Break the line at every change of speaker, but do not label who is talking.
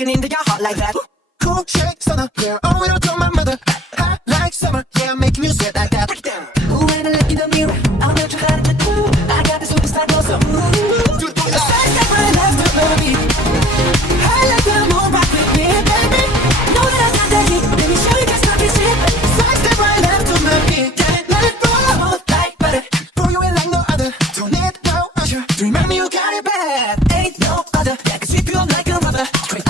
walking into your heart like that. Cool shake, stunner, yeah. Oh, it'll to my mother. Hot like summer, yeah. Making you sweat like that. Break it down. When I look in the mirror, I'll let you hide the clue. I got this superstar blossom. Do the thing that my love to love I let the moon rock with me, baby. Know that I got that heat. Let show you guys how to shit. Side step right left to the beat. Get it, let it roll. Like butter. Throw you in like no other. Don't need no usher. Remind me you got it bad. Ain't no other. That can sweep you up like a rubber. Straight